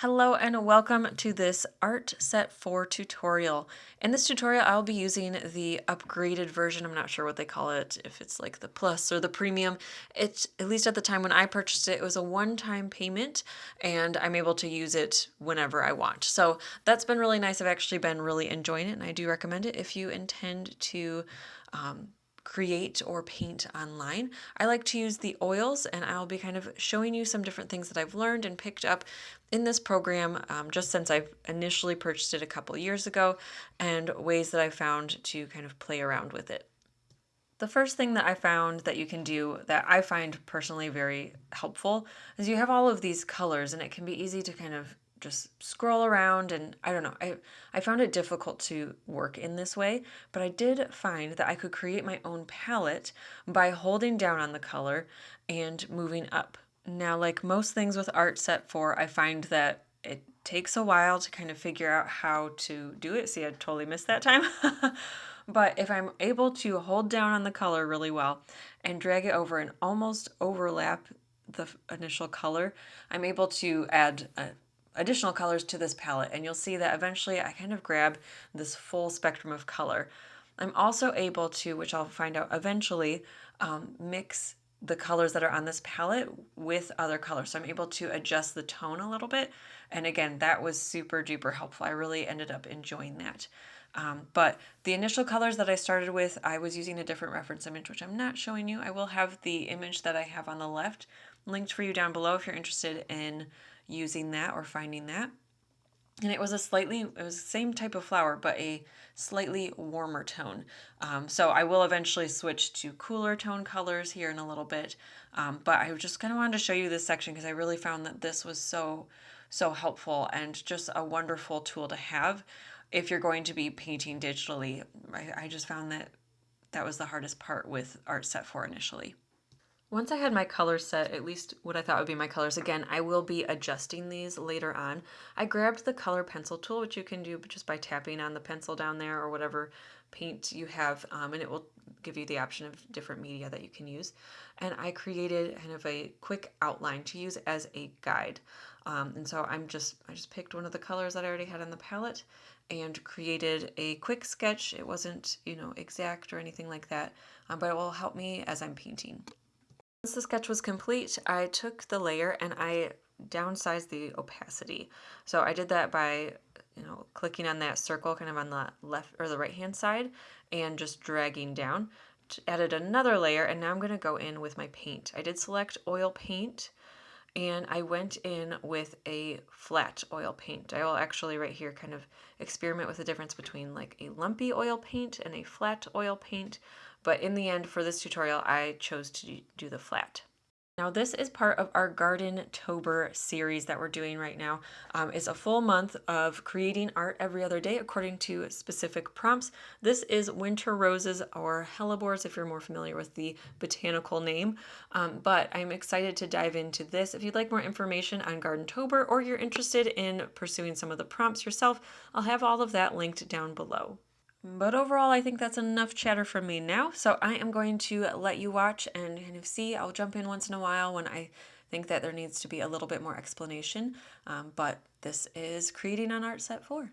Hello and welcome to this Art Set 4 tutorial. In this tutorial, I'll be using the upgraded version. I'm not sure what they call it, if it's like the plus or the premium. It's, at least at the time when I purchased it, it was a one-time payment and I'm able to use it whenever I want. So that's been really nice. I've actually been really enjoying it and I do recommend it if you intend to create or paint online. I like to use the oils and I'll be kind of showing you some different things that I've learned and picked up in this program just since I've initially purchased it a couple years ago and ways that I found to kind of play around with it. The first thing that I found that you can do that I find personally very helpful is you have all of these colors and it can be easy to kind of just scroll around and I don't know. I found it difficult to work in this way, but I did find that I could create my own palette by holding down on the color and moving up. Now, like most things with Art Set 4, I find that it takes a while to kind of figure out how to do it. See, I totally missed that time. But if I'm able to hold down on the color really well and drag it over and almost overlap the initial color, I'm able to add additional colors to this palette. And you'll see that eventually I kind of grab this full spectrum of color. I'm also able to, which I'll find out eventually, mix the colors that are on this palette with other colors. So I'm able to adjust the tone a little bit. And again, that was super duper helpful. I really ended up enjoying that. But the initial colors that I started with, I was using a different reference image, which I'm not showing you. I will have the image that I have on the left linked for you down below if you're interested in using that or finding that. And it was it was the same type of flower, but a slightly warmer tone. So I will eventually switch to cooler tone colors here in a little bit. But I just kind of wanted to show you this section because I really found that this was so helpful and just a wonderful tool to have if you're going to be painting digitally. I just found that that was the hardest part with Art Set 4 initially. Once I had my colors set, at least what I thought would be my colors, again, I will be adjusting these later on. I grabbed the color pencil tool, which you can do just by tapping on the pencil down there or whatever paint you have, and it will give you the option of different media that you can use. And I created kind of a quick outline to use as a guide. And so I just picked one of the colors that I already had on the palette and created a quick sketch. It wasn't, exact or anything like that, but it will help me as I'm painting. Once the sketch was complete, I took the layer and I downsized the opacity. So I did that by, clicking on that circle kind of on the left or the right hand side and just dragging down. Added another layer and now I'm going to go in with my paint. I did select oil paint and I went in with a flat oil paint. I will actually right here kind of experiment with the difference between like a lumpy oil paint and a flat oil paint. But in the end, for this tutorial, I chose to do the flat. Now this is part of our Garden-tober series that we're doing right now. It's a full month of creating art every other day according to specific prompts. This is winter roses or hellebores if you're more familiar with the botanical name. But I'm excited to dive into this. If you'd like more information on Garden-tober or you're interested in pursuing some of the prompts yourself, I'll have all of that linked down below. But overall, I think that's enough chatter from me now. So I am going to let you watch and kind of see. I'll jump in once in a while when I think that there needs to be a little bit more explanation. But this is creating on Art Set 4.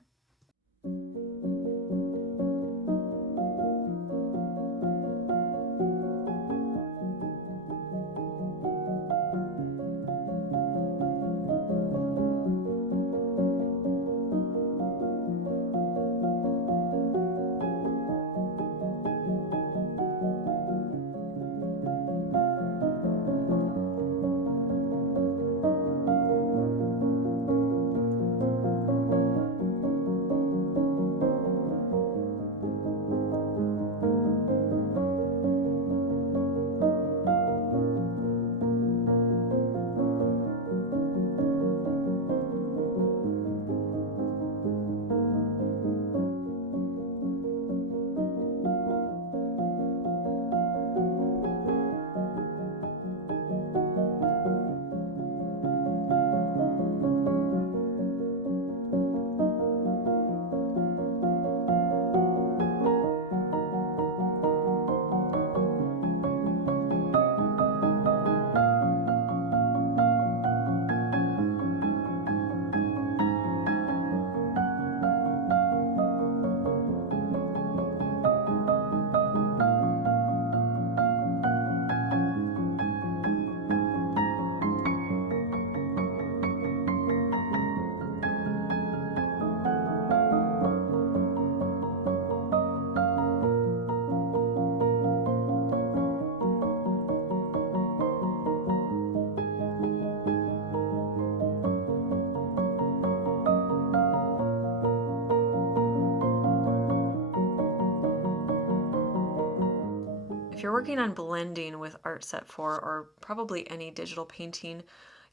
you're working on blending with Art Set 4 or probably any digital painting,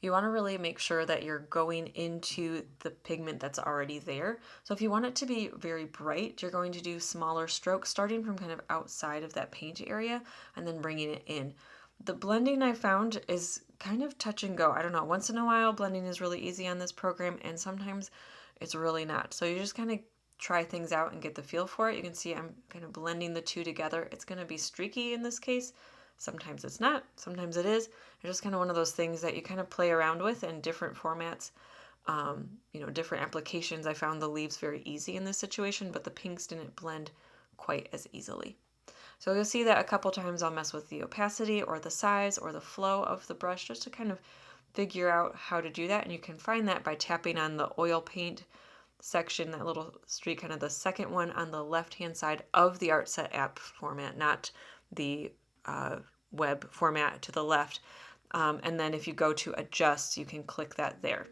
you want to really make sure that you're going into the pigment that's already there. So if you want it to be very bright, you're going to do smaller strokes starting from kind of outside of that paint area and then bringing it in. The blending I found is kind of touch and go. I don't know, once in a while blending is really easy on this program and sometimes it's really not. So you just kind of try things out and get the feel for it. You can see I'm kind of blending the two together. It's going to be streaky in this case. Sometimes it's not, sometimes it is. It's just kind of one of those things that you kind of play around with in different formats, different applications. I found the leaves very easy in this situation, but the pinks didn't blend quite as easily. So you'll see that a couple times I'll mess with the opacity or the size or the flow of the brush just to kind of figure out how to do that. And you can find that by tapping on the oil paint section, that little streak, kind of the second one on the left-hand side of the Artset app format, not the web format to the left. And then if you go to adjust, you can click that there.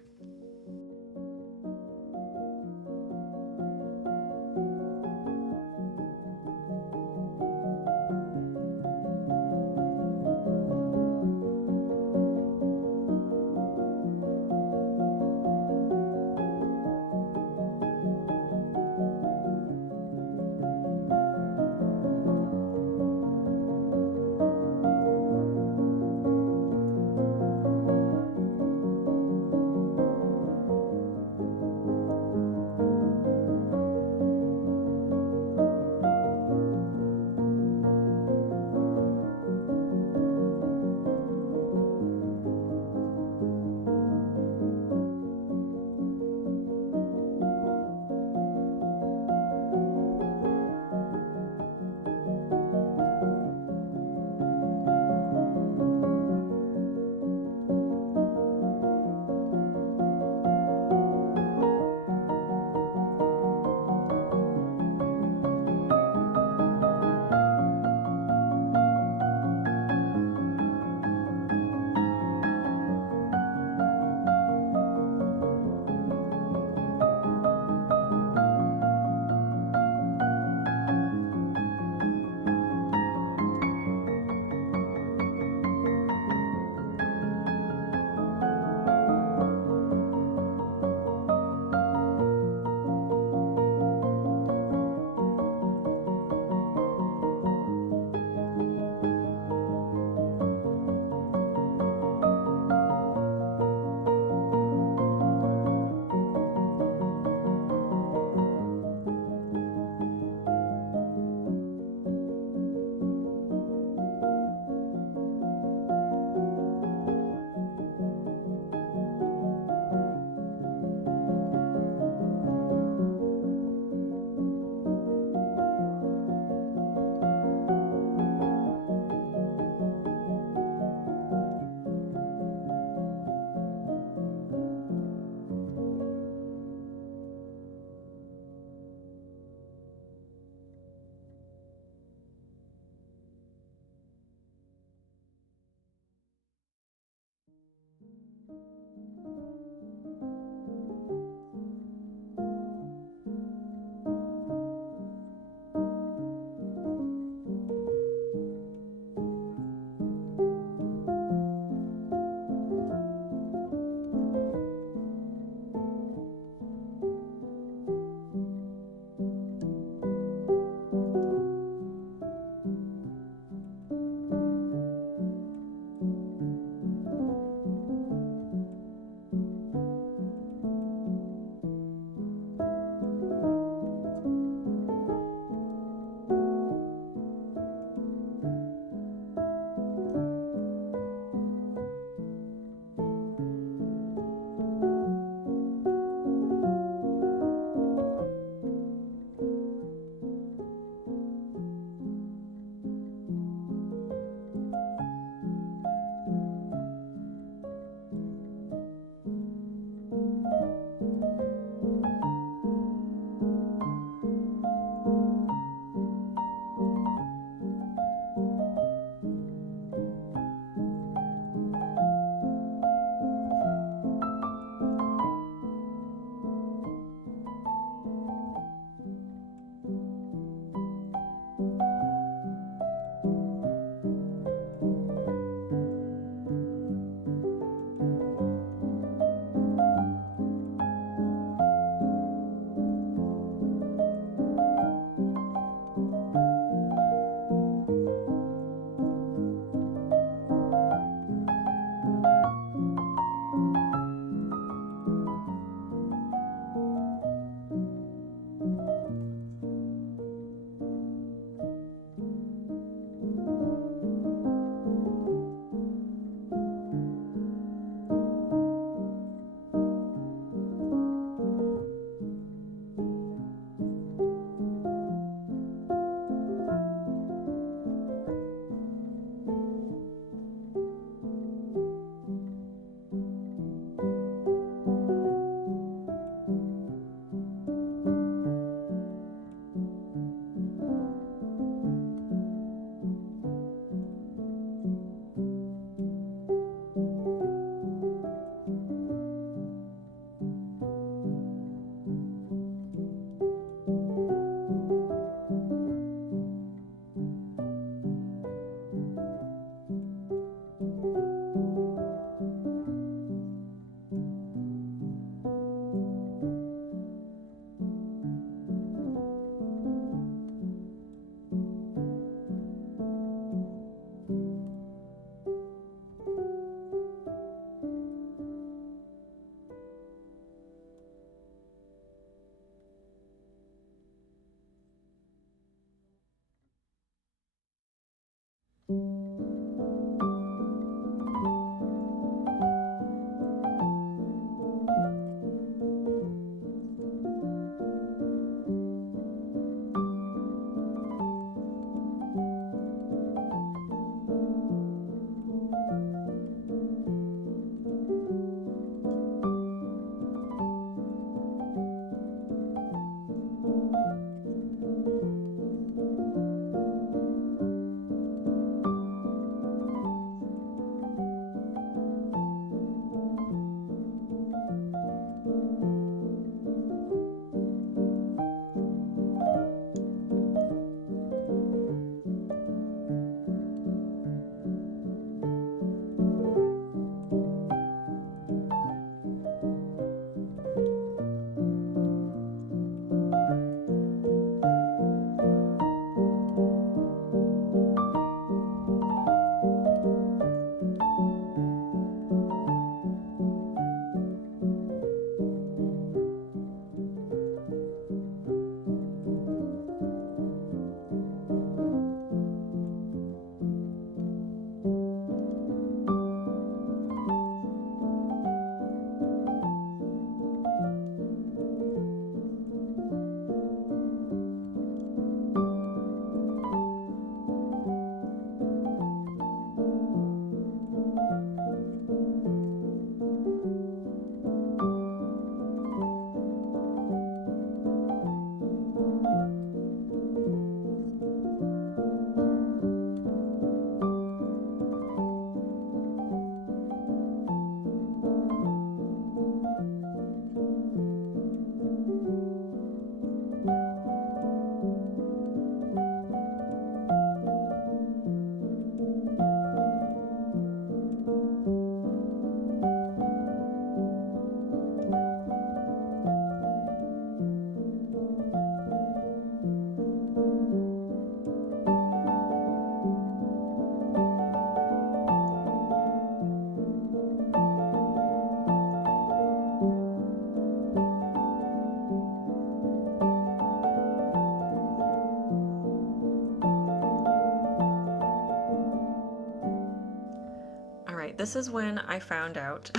All right, this is when I found out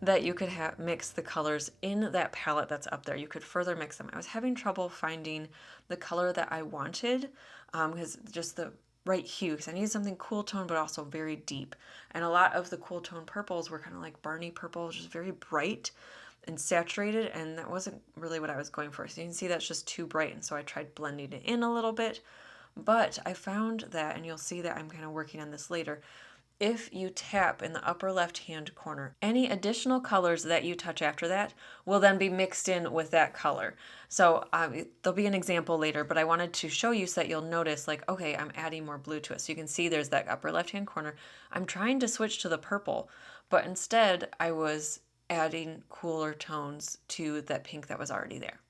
that you could mix the colors in that palette that's up there. You could further mix them. I was having trouble finding the color that I wanted because just the right hue, because I needed something cool tone but also very deep. And a lot of the cool tone purples were kind of like Barney purple, just very bright and saturated, and that wasn't really what I was going for. So you can see that's just too bright, and so I tried blending it in a little bit. But I found that, and you'll see that I'm kind of working on this later, if you tap in the upper left hand corner, any additional colors that you touch after that will then be mixed in with that color. So there'll be an example later, but I wanted to show you so that you'll notice like, okay, I'm adding more blue to it. So you can see there's that upper left hand corner. I'm trying to switch to the purple, but instead I was adding cooler tones to that pink that was already there.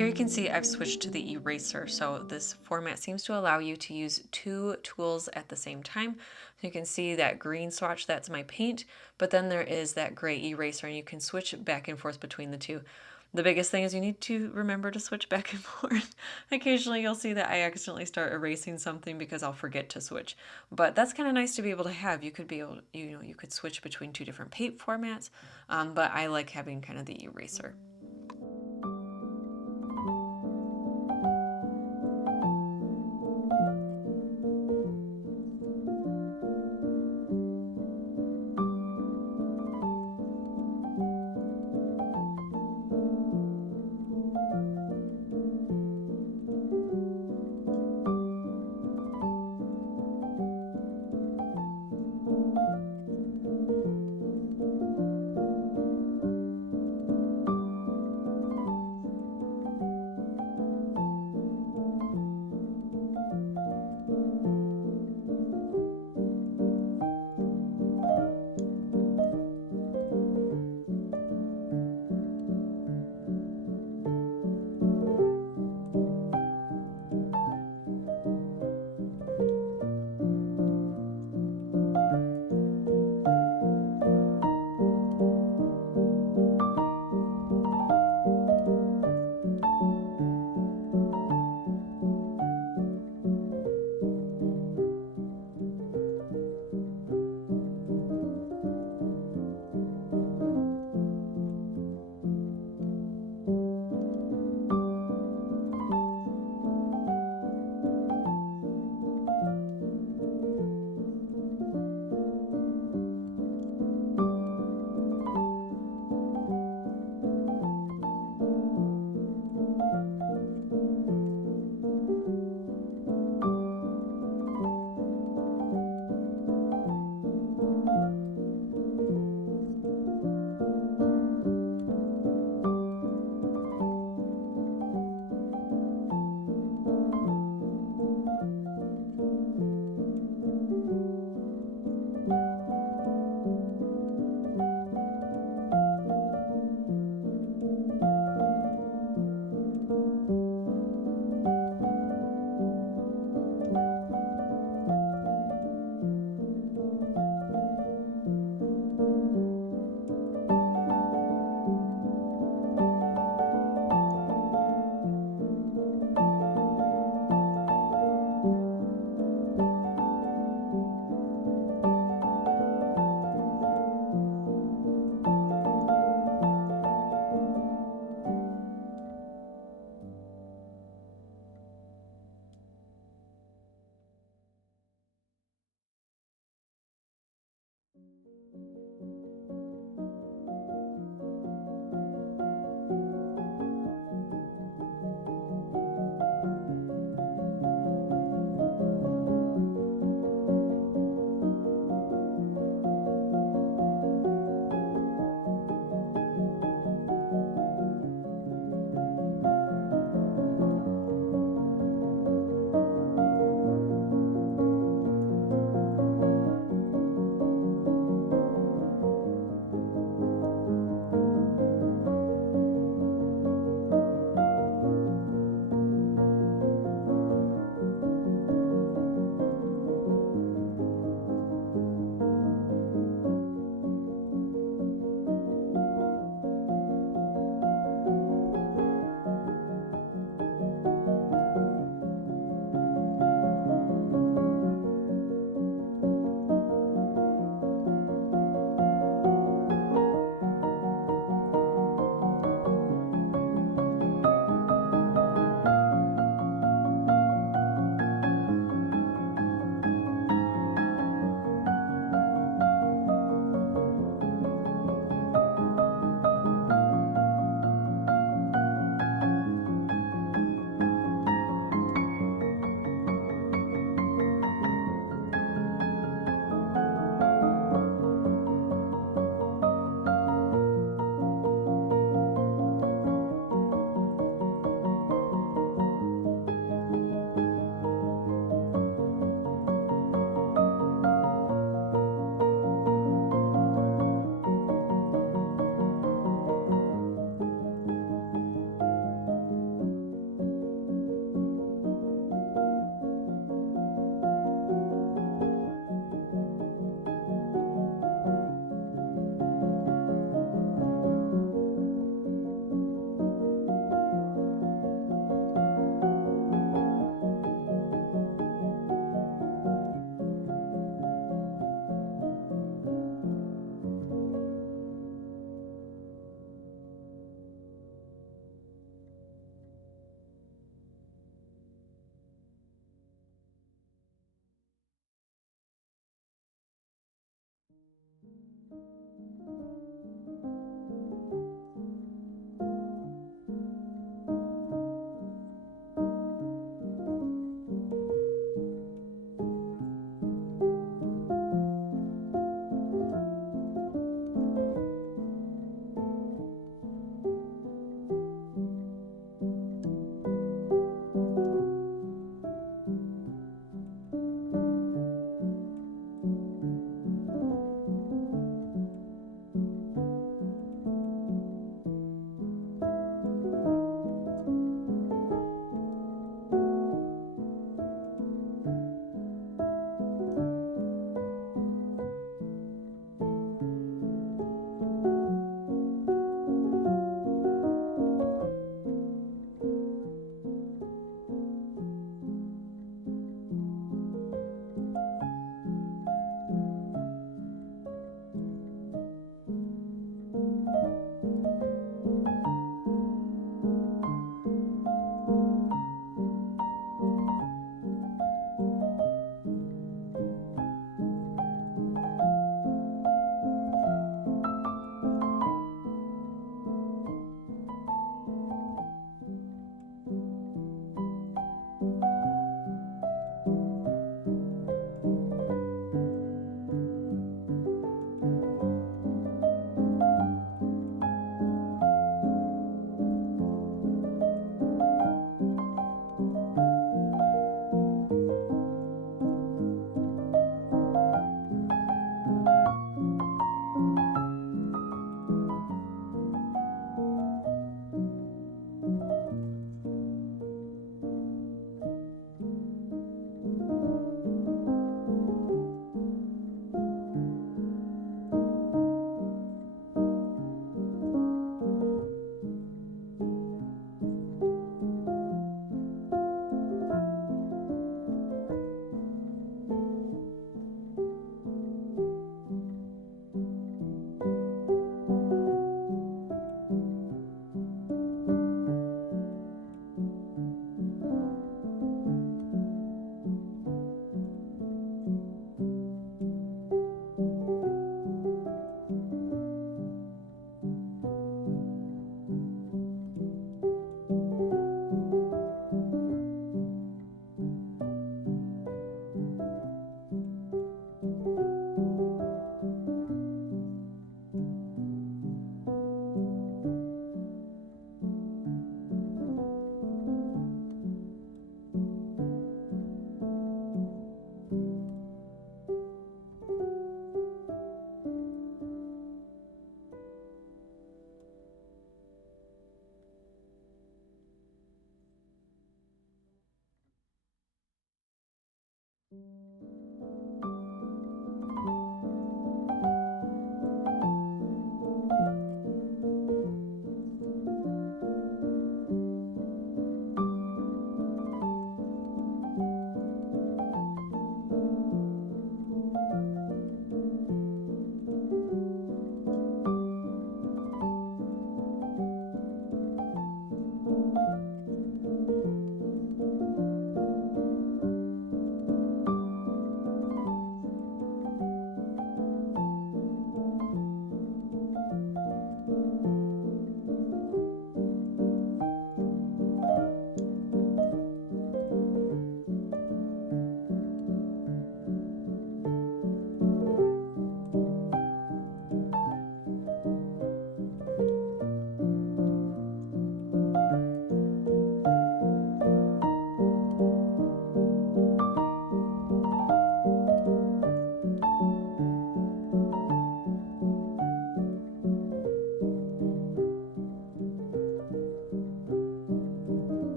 Here you can see I've switched to the eraser. So this format seems to allow you to use two tools at the same time. So you can see that green swatch, that's my paint, but then there is that gray eraser, and you can switch back and forth between the two. The biggest thing is you need to remember to switch back and forth. Occasionally you'll see that I accidentally start erasing something because I'll forget to switch. But that's kind of nice to be able to have. You could be able, you could switch between two different paint formats, but I like having kind of the eraser.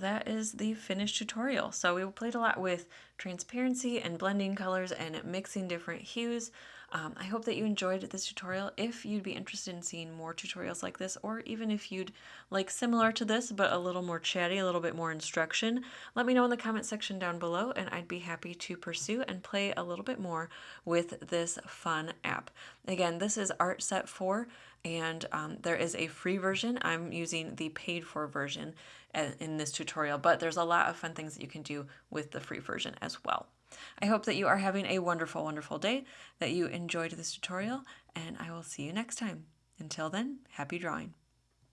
that is the finished tutorial. So we played a lot with transparency and blending colors and mixing different hues. I hope that you enjoyed this tutorial. If you'd be interested in seeing more tutorials like this, or even if you'd like similar to this but a little more chatty, a little bit more instruction, let me know in the comment section down below, and I'd be happy to pursue and play a little bit more with this fun app. Again, this is Art Set 4, and there is a free version. I'm using the paid for version in this tutorial, but there's a lot of fun things that you can do with the free version as well. I hope that you are having a wonderful, wonderful day, that you enjoyed this tutorial, and I will see you next time. Until then, happy drawing.